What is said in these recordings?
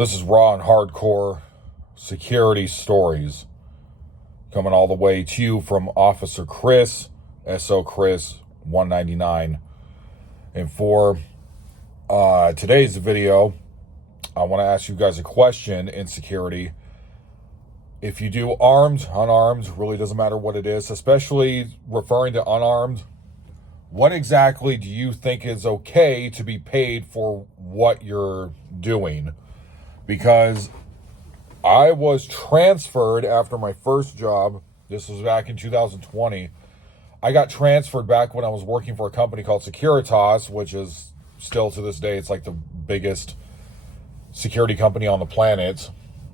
This is raw and hardcore security stories coming all the way to you from Officer Chris, SO Chris 199. And for today's video, I want to ask you guys a question in security. If you do armed, unarmed, really doesn't matter what it is, especially referring to unarmed, what exactly do you think is okay to be paid for what you're doing? Because I was transferred after my first job. This was back in 2020. I got transferred back when I was working for a company called Securitas, which is still to this day, it's like the biggest security company on the planet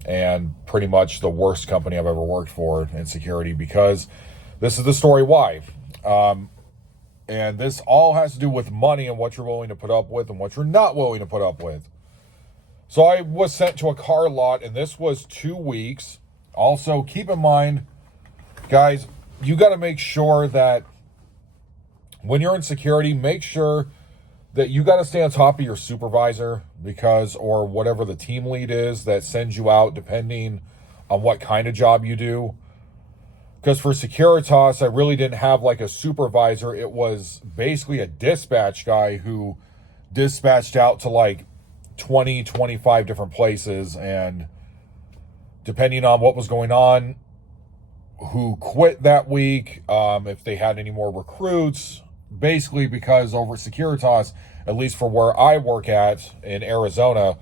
and pretty much the worst company I've ever worked for in security, because this is the story why. And this all has to do with money and what you're willing to put up with and what you're not willing to put up with. So I was sent to a car lot, and this was 2 weeks. Also, keep in mind, guys, you got to make sure that when you're in security, make sure that you got to stay on top of your supervisor, because, or whatever the team lead is that sends you out, depending on what kind of job you do. Because for Securitas, I really didn't have like a supervisor. It was basically a dispatch guy who dispatched out to like 20, 25 different places, and depending on what was going on, who quit that week, if they had any more recruits, basically, because over at Securitas, at least for where I work at in Arizona,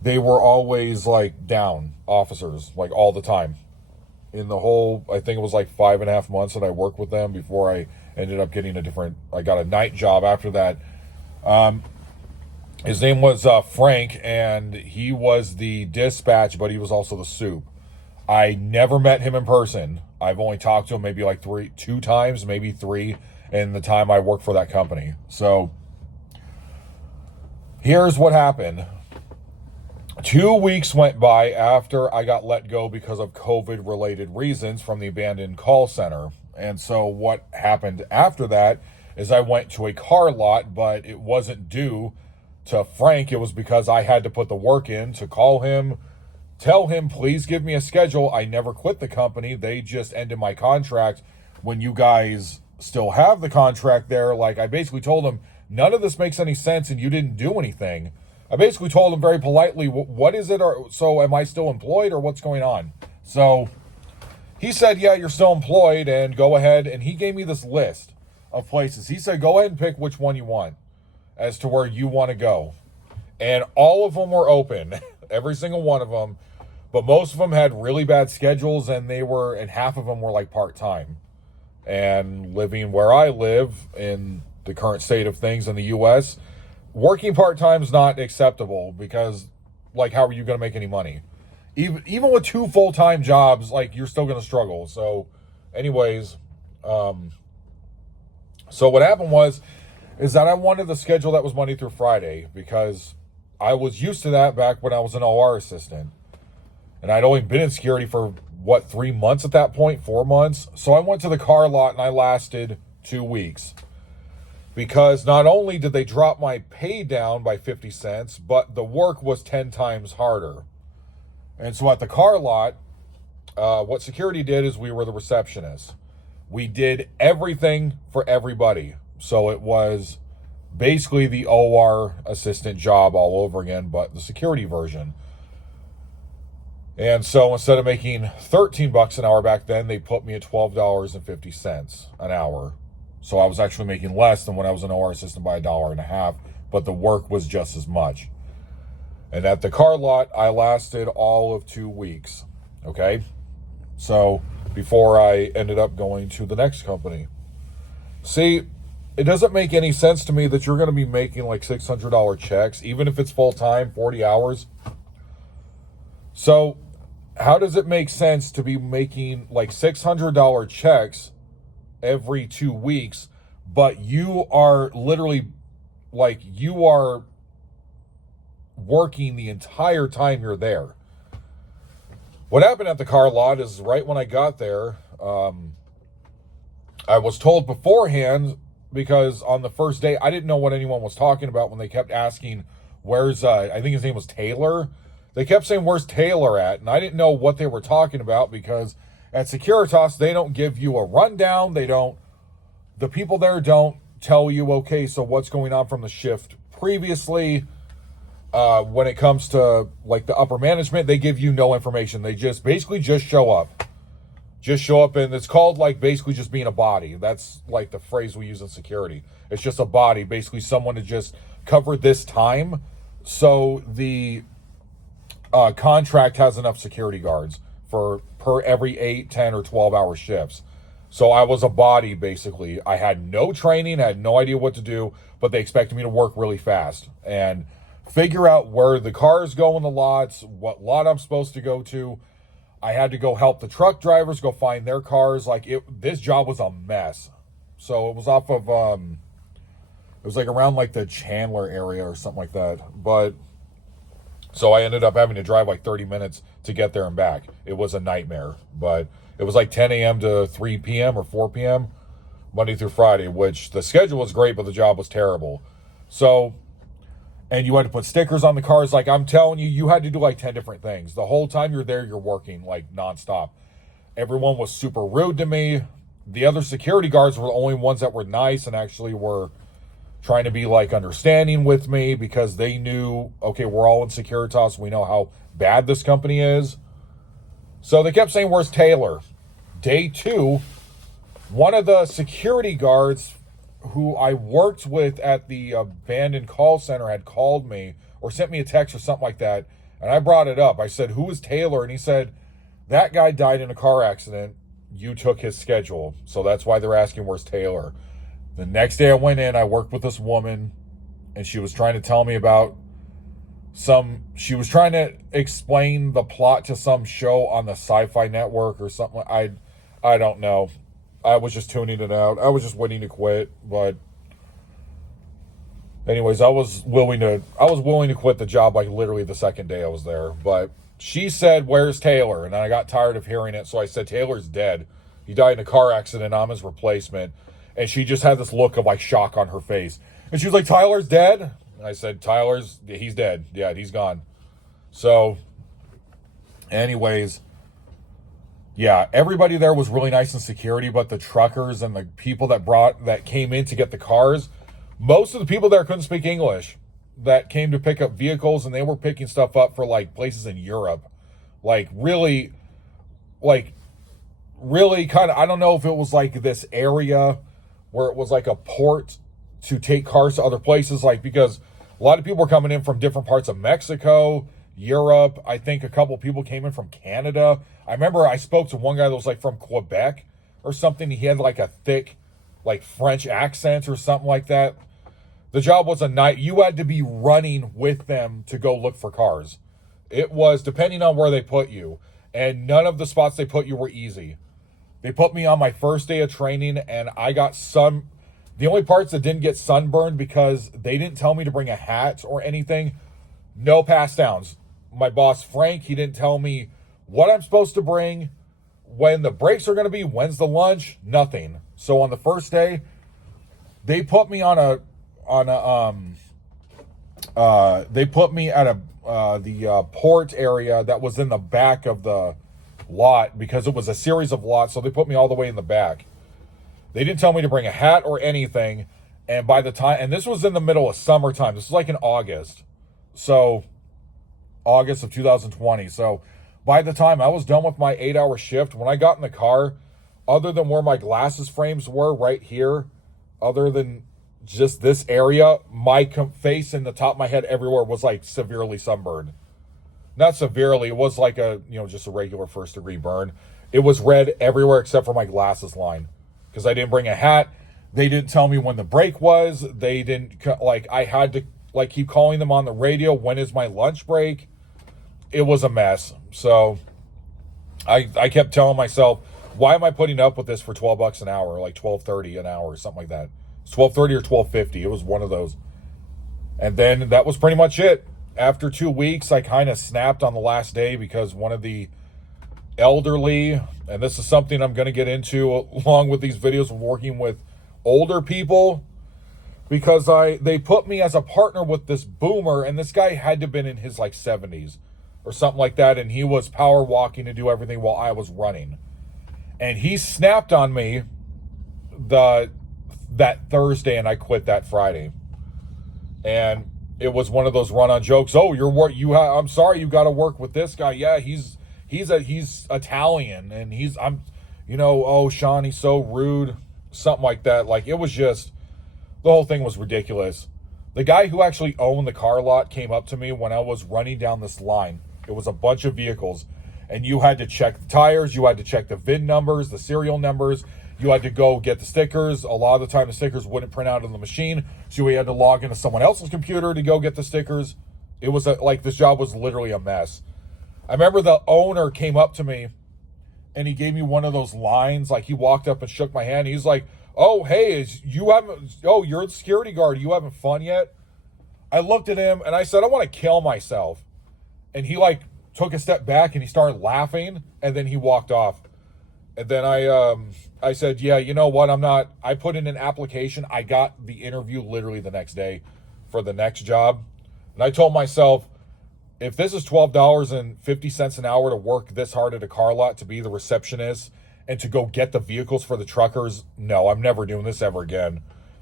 they were always like down officers, like all the time. In the whole, I think it was like 5.5 months that I worked with them before I ended up getting I got a night job after that. His name was Frank, and he was the dispatch, but he was also the soup. I never met him in person. I've only talked to him maybe like two times, maybe three, in the time I worked for that company. So here's what happened. 2 weeks went by after I got let go because of COVID-related reasons from the abandoned call center. And so what happened after that is I went to a car lot, but it wasn't due to Frank. It was because I had to put the work in to call him, tell him, please give me a schedule. I never quit the company. They just ended my contract when you guys still have the contract there. Like, I basically told him, none of this makes any sense and you didn't do anything. I basically told him very politely, what is it? Or so am I still employed or what's going on? So he said, yeah, you're still employed and go ahead. And he gave me this list of places. He said, go ahead and pick which one you want as to where you want to go. And all of them were open, every single one of them. But most of them had really bad schedules, and half of them were like part-time. And living where I live in the current state of things in the U.S., working part-time is not acceptable, because, like, how are you going to make any money? Even with 2 full-time jobs, like, you're still going to struggle. So, anyways, so what happened is that I wanted the schedule that was Monday through Friday, because I was used to that back when I was an OR assistant. And I'd only been in security for, 3 months at that point? 4 months? So I went to the car lot, and I lasted 2 weeks. Because not only did they drop my pay down by 50 cents, but the work was 10 times harder. And so at the car lot, what security did is we were the receptionists. We did everything for everybody. So it was basically the OR assistant job all over again, but the security version. And so instead of making $13 an hour back then, they put me at $12.50 an hour. So I was actually making less than when I was an OR assistant by $1.50, but the work was just as much. And at the car lot, I lasted all of 2 weeks. Okay? So before I ended up going to the next company. See, it doesn't make any sense to me that you're going to be making like $600 checks, even if it's full-time, 40 hours. So how does it make sense to be making like $600 checks every 2 weeks, but you are literally, like, you are working the entire time you're there? What happened at the car lot is right when I got there, I was told beforehand, because on the first day, I didn't know what anyone was talking about when they kept asking, where's, I think his name was Taylor. They kept saying, where's Taylor at? And I didn't know what they were talking about because at Securitas, they don't give you a rundown. The people there don't tell you, okay, so what's going on from the shift previously. When it comes to like the upper management, they give you no information. They just basically just show up. Just show up, and it's called like basically just being a body. That's like the phrase we use in security. It's just a body, basically someone to just cover this time. So the contract has enough security guards per every 8, 10, or 12-hour shifts. So I was a body, basically. I had no training, I had no idea what to do, but they expected me to work really fast and figure out where the cars go in the lots, what lot I'm supposed to go to. I had to go help the truck drivers go find their cars. This job was a mess. So it was off of, it was like around like the Chandler area or something like that. But so I ended up having to drive like 30 minutes to get there and back. It was a nightmare, but it was like 10 a.m. to 3 p.m. or 4 p.m. Monday through Friday, which the schedule was great, but the job was terrible. So, and you had to put stickers on the cars. Like I'm telling you, you had to do like 10 different things. The whole time you're there, you're working like nonstop. Everyone was super rude to me. The other security guards were the only ones that were nice and actually were trying to be like understanding with me because they knew, okay, we're all in Securitas. We know how bad this company is. So they kept saying, where's Taylor? Day 2, one of the security guards who I worked with at the abandoned call center had called me or sent me a text or something like that. And I brought it up. I said, who is Taylor? And he said, that guy died in a car accident. You took his schedule. So that's why they're asking, where's Taylor? The next day I went in, I worked with this woman, and she was trying to tell me about she was trying to explain the plot to some show on the Sci-Fi Network or something. I don't know. I was just tuning it out. I was just waiting to quit, but anyways, I was willing to quit the job like literally the second day I was there. But she said, where's Taylor? And I got tired of hearing it, so I said, Taylor's dead. He died in a car accident. I'm his replacement. And she just had this look of like shock on her face. And she was like, Tyler's dead? And I said, he's dead. Yeah, he's gone. So, anyways, yeah, everybody there was really nice in security, but the truckers and the people that came in to get the cars, most of the people there couldn't speak English that came to pick up vehicles, and they were picking stuff up for like places in Europe. Really kind of, I don't know if it was like this area where it was like a port to take cars to other places, like because a lot of people were coming in from different parts of Mexico, Europe. I think a couple people came in from Canada. I remember I spoke to one guy that was like from Quebec or something. He had like a thick like French accent or something like that. The job was a night. You had to be running with them to go look for cars. It was depending on where they put you. And none of the spots they put you were easy. They put me on my first day of training, and I got the only parts that didn't get sunburned because they didn't tell me to bring a hat or anything. No pass downs. My boss, Frank, he didn't tell me what I'm supposed to bring, when the breaks are going to be, when's the lunch, nothing. So on the first day, they put me at the port area that was in the back of the lot because it was a series of lots, so they put me all the way in the back. They didn't tell me to bring a hat or anything, and by the time, and this was in the middle of summertime, this was like in August, so August of 2020, so by the time I was done with my 8-hour shift, when I got in the car, other than where my glasses frames were right here, other than just this area, my face and the top of my head everywhere was like severely sunburned. Not severely, it was like just a regular first degree burn. It was red everywhere except for my glasses line because I didn't bring a hat. They didn't tell me when the break was. They didn't, I had to keep calling them on the radio. When is my lunch break? It was a mess. So I kept telling myself, why am I putting up with this for $12 an hour, like $12.30 an hour or something like that? It's $12.30 or $12.50. It was one of those. And then that was pretty much it. After 2 weeks, I kind of snapped on the last day because one of the elderly, and this is something I'm going to get into along with these videos of working with older people, because they put me as a partner with this boomer, and this guy had to have been in his like 70s. or something like that, and he was power walking to do everything while I was running. And he snapped on me that Thursday, and I quit that Friday. And it was one of those run-on jokes. Oh, I'm sorry, you got to work with this guy. Yeah, he's Italian, and oh, Sean, he's so rude, something like that. Like, it was just, the whole thing was ridiculous. The guy who actually owned the car lot came up to me when I was running down this line. It was a bunch of vehicles, and you had to check the tires, you had to check the VIN numbers, the serial numbers, you had to go get the stickers. A lot of the time the stickers wouldn't print out on the machine, so we had to log into someone else's computer to go get the stickers. It was this job was literally a mess. I remember the owner came up to me, and he gave me one of those lines. Like, he walked up and shook my hand. He's like, "Oh, hey, you're the security guard. You having fun yet?" I looked at him and I said, "I want to kill myself." And he took a step back and he started laughing, and then he walked off. And then I said, "Yeah, you know what? I put in an application. I got the interview literally the next day for the next job." And I told myself, if this is $12.50 an hour to work this hard at a car lot, to be the receptionist and to go get the vehicles for the truckers, no, I'm never doing this ever again.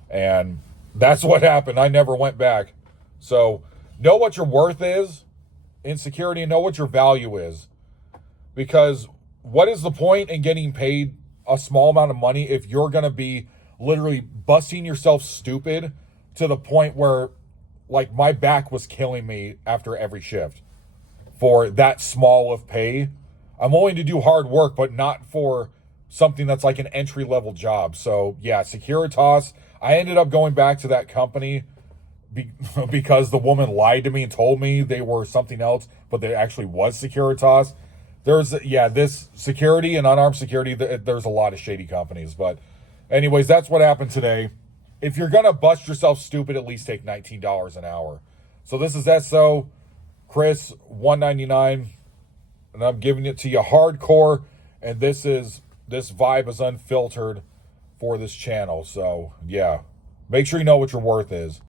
And that's what happened. I never went back. So know what your worth is in security, and know what your value is. Because what is the point in getting paid a small amount of money if you're going to be literally busting yourself stupid to the point where, like, my back was killing me after every shift for that small of pay? I'm willing to do hard work, but not for something that's like an entry-level job. So, yeah, Securitas, I ended up going back to that company because the woman lied to me and told me they were something else, but they actually was Securitas. This security and unarmed security, there's a lot of shady companies. But anyways, that's what happened today. If you're going to bust yourself stupid, at least take $19 an hour. So this is SO Chris 199, and I'm giving it to you hardcore, and this vibe is unfiltered for this channel. So, yeah, make sure you know what your worth is.